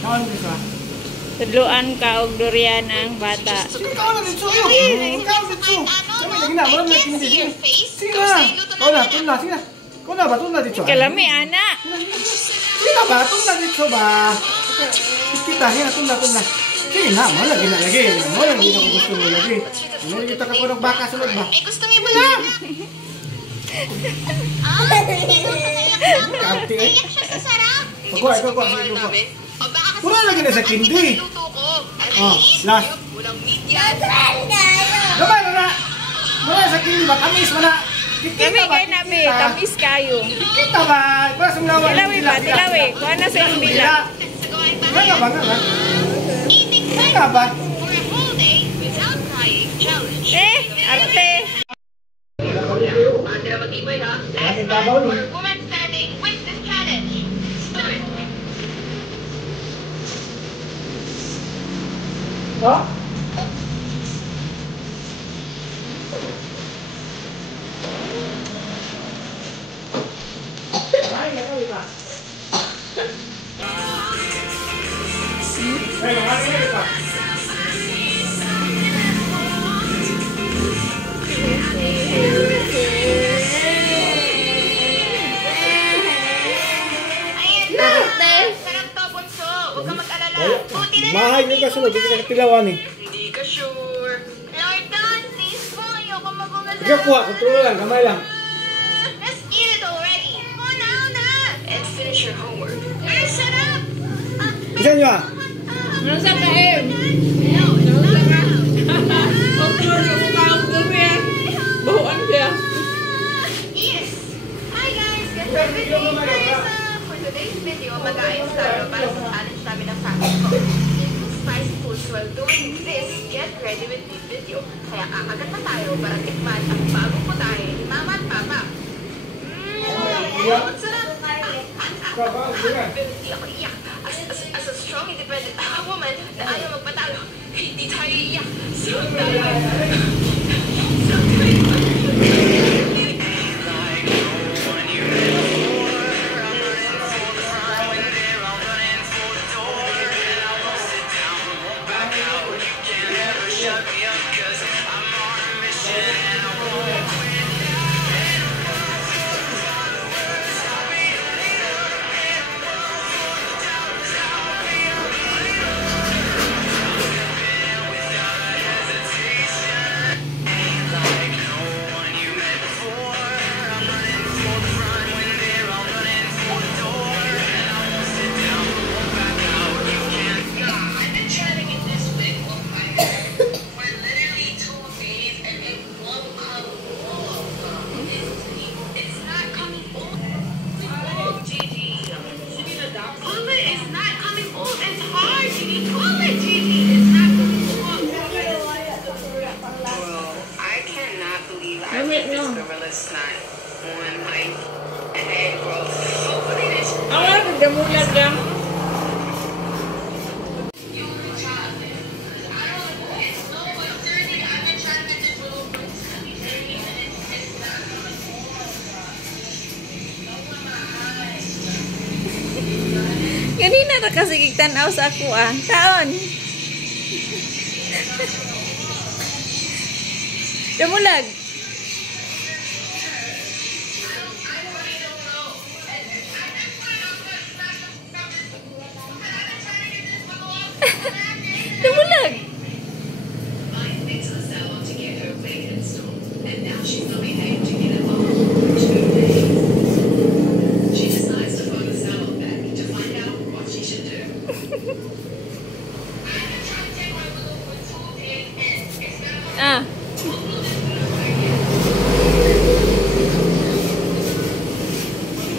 Kaon dito. Tudloan ka og durian ang bata. Kaon na dito. Kaon dito. Kami lagi na wala na kindi. Sige na. Kaon na, tun na, sige na. Kaon na ba tun na dito? Kalami ana. Sige na ba tun na dito ba? Kita sige na tun na. Sige na, mo lagi na lagi. Mo lagi na ko gusto mo lagi. Mo kita ka kuno baka sulod ba? Eh gusto niyo ba yan? Iyak siya sa sarap. Ako. Wala lagi na sa kindi. Last. Walang media. Gamay na. Wala sa kindi ba? Tamis mo na. Kami kay nabi, tamis kayo. Kita ba? Para sa mulawan. Tilawi. Kuha na sa yung bila. Nga ba? Nga ba? For a whole day without crying challenge. Arte. Ate na mag-ibay ha. Let's start for women standing with this challenge. Start. Oh? Mahal yung kasunod, hindi ka tilawan eh. Hindi ka sure. Lord Don, please po, ayoko mabugal. Ikaw kuha, kontrol lang, kamay lang. Let's eat it already. Una. And finish your homework. Shut up. Isa nyo ah. Ano sa kaim? Kontrol yung mukha ang durian. Bahuan siya. Yes. Hi guys, get ready guys. For today's video, mag-aayos tayo para sa challenge namin ng family ko. Spice foods while doing this, get ready with this video. Kaya kakagat na tayo para tikman ang bagong putahe ni Mama at Papa. Sarap! Pero hindi ako iyak. As a strong, independent woman na ayaw magpatalo, hindi tayo iyak. So tayo. Damulan lang. Ganina na kasi kigtanaw sa ako ah. Taon. Damulag. Damulag. Buying things on sale to get her weight installed, and now she's going ahead.